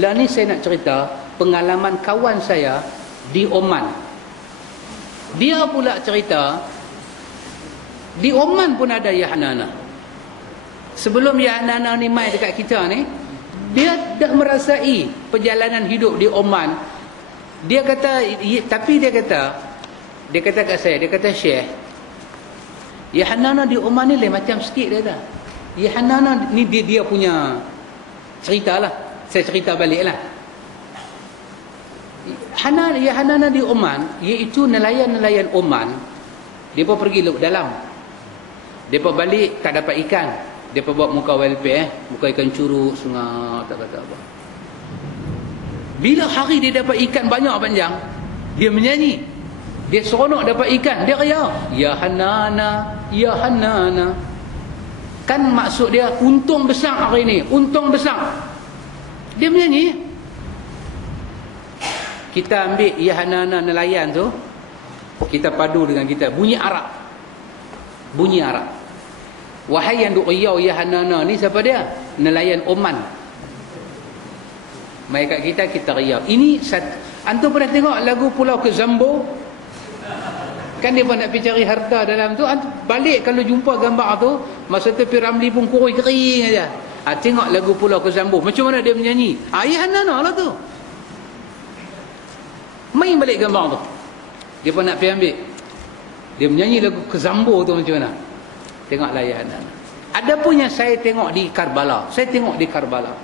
Lah ni saya nak cerita pengalaman kawan saya di Oman. Dia pula cerita di Oman pun ada Yahanana. Sebelum Yahanana ni mai dekat kita ni, dia dah merasai perjalanan hidup di Oman. Dia kata, tapi dia kata kat saya, dia kata, Syekh, Yahanana di Oman ni lain macam sikit dia kata. Yahanana ni dia punya cerita lah. Saya cerita balik lah. Yahanana di Oman, iaitu nelayan-nelayan Oman, dia pun pergi laut dalam. Dia pun balik tak dapat ikan. Dia pun buat muka welfare, muka ikan curug, sungai, tak kata apa. Bila hari dia dapat ikan banyak panjang, dia menyanyi. Dia seronok dapat ikan, dia raya, Yahanana, Yahanana. Kan maksud dia untung besar hari ni, untung besar. Dia menyanyi. Kita ambil Yahanana nelayan tu, kita padu dengan kita bunyi Arab. Bunyi Arab. Wahai yang duk riau Yahanana ni, siapa dia? Nelayan Oman. Mai kat kita riau. Ini antum pernah tengok lagu Pulau Kezambo? Kan dia pun nak pergi cari harta dalam tu. Balik kalau jumpa gambar tu, masa tu Piramli pun kurui kering aja. Tengok lagu Pulau Kezambo, macam mana dia menyanyi. Yahanana lah tu. Main balik gambar tu. Dia pun nak pergi ambil. Dia menyanyi lagu Kezambo tu macam mana. Tengoklah Yahanana. Ada pun yang saya tengok di Karbala. Saya tengok di Karbala.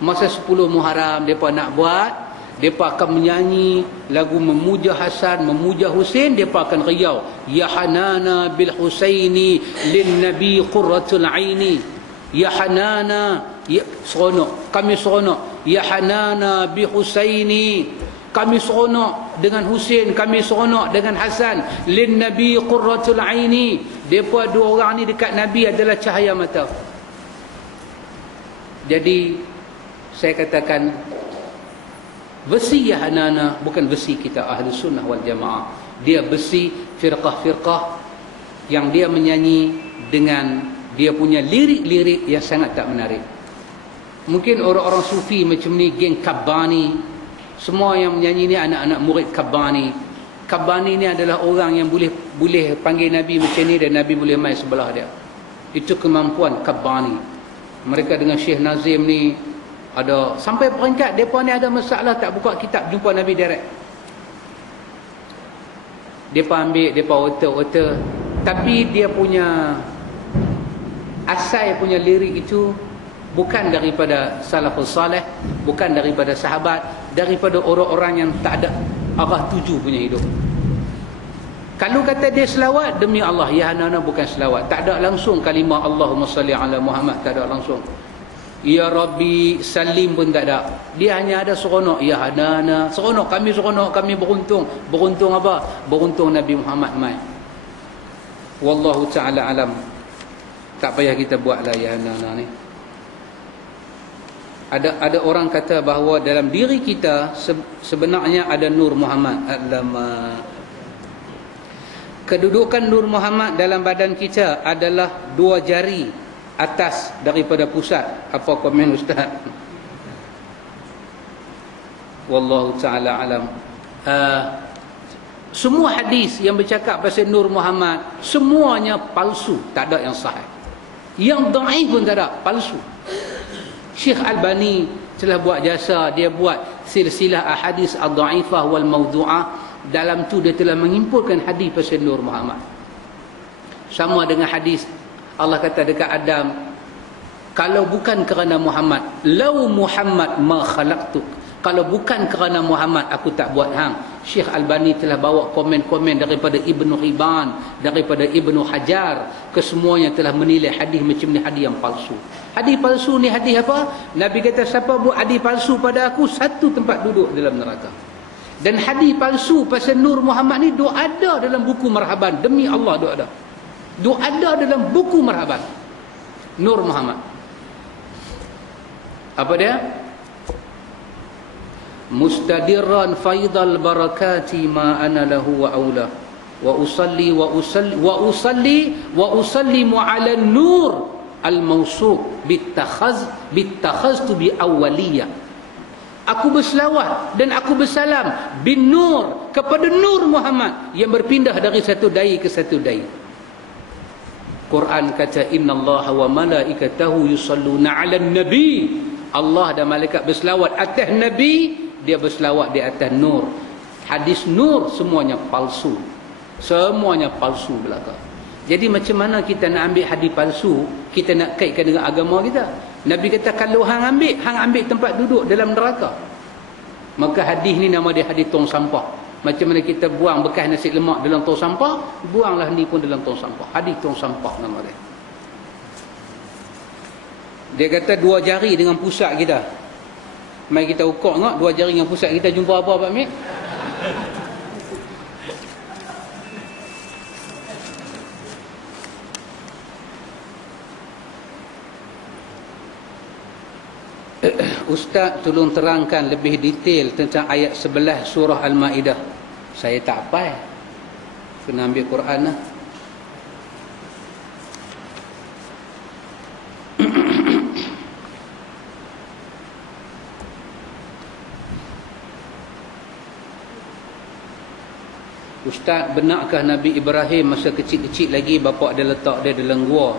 Masa 10 Muharram, mereka nak buat, mereka akan menyanyi lagu memuja Hasan, memuja Husain. Mereka akan riau, Yahanana bil Husaini lin Nabi qurratul aini. Yahanana, seronok, kami seronok. Yahanana bi Husaini, kami seronok dengan Husain, kami seronok dengan Hasan. Lin Nabi qurratul aini. Depa dua orang ni dekat Nabi adalah cahaya mata. Jadi saya katakan, besi Yahanana bukan besi kita ahli sunnah wal jamaah. Dia besi firqah-firqah yang dia menyanyi dengan dia punya lirik-lirik yang sangat tak menarik. Mungkin orang-orang sufi macam ni, geng Kabbani, semua yang menyanyi ni anak-anak murid Kabbani. Kabbani ni adalah orang yang boleh panggil Nabi macam ni dan Nabi boleh mai sebelah dia. Itu kemampuan Kabbani. Mereka dengan Syekh Nazim ni ada sampai peringkat depa ni ada masalah tak buka kitab jumpa Nabi direct. Depa ambil, depa otor-otor, tapi dia punya asal punya lirik itu bukan daripada salafus salih, bukan daripada sahabat, daripada orang-orang yang tak ada arah tuju punya hidup. Kalau kata dia selawat, demi Allah, Yahanana bukan selawat. Tak ada langsung kalimah Allahumma salli ala Muhammad, tak ada langsung. Ya Rabbi salim pun tak ada. Dia hanya ada seronok, Yahanana, seronok, kami beruntung. Beruntung apa? Beruntung Nabi Muhammad mai. Wallahu ta'ala alam. Tak payah kita buatlah Yahanana ni. Ada orang kata bahawa dalam diri kita sebenarnya ada Nur Muhammad. Kedudukan Nur Muhammad dalam badan kita adalah 2 jari atas daripada pusat. Apa komen Ustaz? Wallahu ta'ala alam. Semua hadis yang bercakap pasal Nur Muhammad, semuanya palsu, tak ada yang sahih. Yang dhaif pun tak ada, palsu. Syekh Albani telah buat jasa, dia buat silsilah ahadis ad-dhaifah wal mawdu'ah. Dalam tu dia telah mengimpulkan hadis pasal Nur Muhammad. Sama dengan hadis Allah kata dekat Adam, kalau bukan kerana Muhammad, lau Muhammad ma khalaqtuk, kalau bukan kerana Muhammad aku tak buat hang. Syekh Albani telah bawa komen-komen daripada Ibnu Hibban, daripada Ibnu Hajar, kesemuanya telah menilai hadis macam ni hadis yang palsu. Hadis palsu ni hadis apa? Nabi kata siapa buat hadis palsu pada aku, satu tempat duduk dalam neraka. Dan hadis palsu pasal Nur Muhammad ni duk ada dalam buku marhaban. Demi Allah duk ada. Duk ada dalam buku marhaban. Nur Muhammad. Apa dia? Mustadirran faidal barakati ma ana lahu wa aula wa usalli usallimu ala nur al-mawsuq bitakhaztu bi awwaliyah Aku berselawat dan aku bersalam bin nur, kepada Nur Muhammad yang berpindah dari satu dai ke satu dai. Quran kata innallaha wa malaikatahu yusalluna 'alan nabi. Allah dan malaikat berselawat atas nabi, dia berselawat di atas nur. Hadis nur semuanya palsu. Semuanya palsu belaka. Jadi macam mana kita nak ambil hadis palsu, kita nak kaitkan dengan agama kita? Nabi kata kalau hang ambil tempat duduk dalam neraka. Maka hadis ni nama dia hadis tong sampah. Macam mana kita buang bekas nasi lemak dalam tong sampah, buanglah ni pun dalam tong sampah. Hadis tong sampah nama dia. Dia kata 2 jari dengan pusat kita. Mari kita ukur tengok 2 jari dengan pusat kita jumpa apa Pak Mik? Ustaz tolong terangkan lebih detail tentang ayat 11 surah Al-Ma'idah. Saya tak hafal. Kena ambil Quran lah. Ustaz, benarkah Nabi Ibrahim masa kecil-kecil lagi bapa dia letak dia dalam gua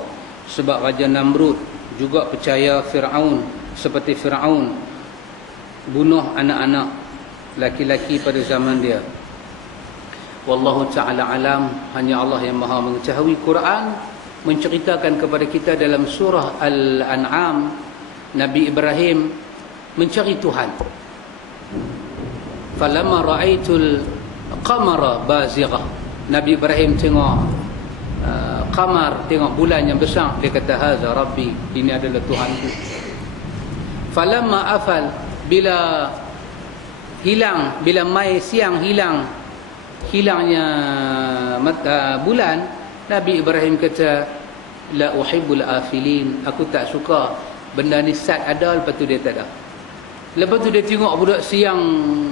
sebab Raja Namrud juga percaya Fir'aun seperti Fir'aun bunuh anak-anak laki-laki pada zaman dia? Wallahu ta'ala alam, hanya Allah yang maha mengetahui. Quran menceritakan kepada kita dalam surah Al-An'am, Nabi Ibrahim mencari Tuhan. Falamma ra'aitul qamara bazighah, Nabi Ibrahim tengok qamar, tengok bulan yang besar, dia kata haza rabbi, ini adalah Tuhanku. Falamma afal, bila hilang, bila mai siang hilangnya bulan, Nabi Ibrahim kata la uhibbul afilin, aku tak suka benda ni sat ada lepas tu dia tak ada. Lepas tu dia tengok budak siang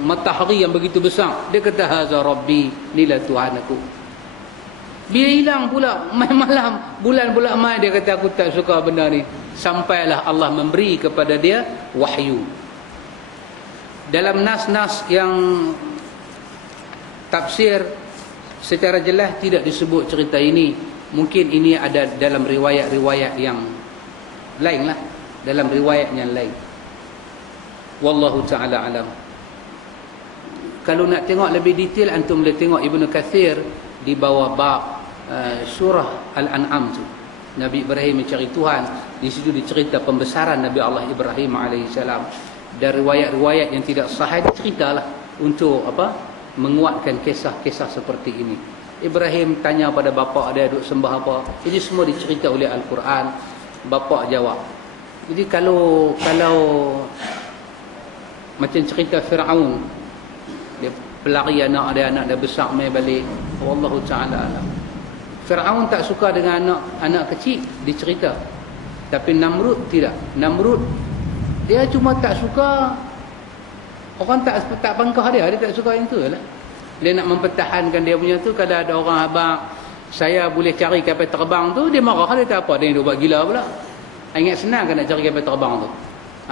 matahari yang begitu besar, dia kata haza rabbi, inilah Tuhan aku. Bila hilang pula mai malam, bulan pula mai, dia kata aku tak suka benda ni. Sampailah Allah memberi kepada dia wahyu. Dalam nas-nas yang tafsir secara jelas tidak disebut cerita ini. Mungkin ini ada dalam riwayat-riwayat yang lain lah, dalam riwayat yang lain. Wallahu ta'ala alam. Kalau nak tengok lebih detail, antum boleh tengok Ibnu Katsir di bawah bab surah Al-An'am tu. Nabi Ibrahim mencari Tuhan, di situ dicerita pembesaran Nabi Allah Ibrahim alaihissalam. Dan riwayat-riwayat yang tidak sahih diceritalah untuk apa? Menguatkan kisah-kisah seperti ini. Ibrahim tanya pada bapa dia duk sembah apa. Ini semua dicerita oleh Al-Quran. Bapa jawab. Jadi kalau macam cerita Fir'aun, dia pelari anak dia besar mai balik. Wallahu ta'ala alam. Fir'aun tak suka dengan anak kecil dicerita. Tapi Namrud tidak. Namrud dia cuma tak suka orang tak bangkah dia tak suka yang tu lah. Dia nak mempertahankan dia punya tu. Kalau ada orang abang saya boleh cari kapal terbang tu, dia marah, dia tak apa, dia duk buat gila pula. Ingat senang kan nak cari kapal terbang tu.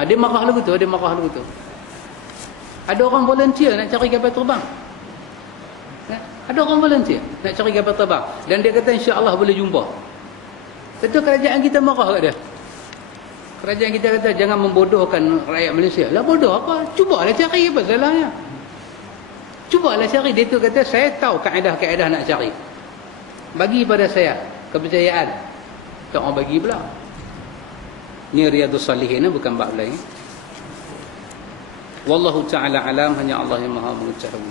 Dia marah lagu tu, Ada orang volunteer nak cari kapal terbang. Ada orang volunteer nak cari kapal terbang. Dan dia kata insya-Allah boleh jumpa. Tentu kerajaan kita marah kat dia. Kerajaan kita kata jangan membodohkan rakyat Malaysia. Lah bodoh apa? Cubalah cari, apa salahnya? Cubalah cari. Dia tu kata saya tahu kaedah-kaedah nak cari. Bagi pada saya kepercayaan. Tak orang bagi pula. Ni Riyadhus Salihin, bukan bab lain. Wallahu ta'ala alam, hanya Allah yang maha mengetahui.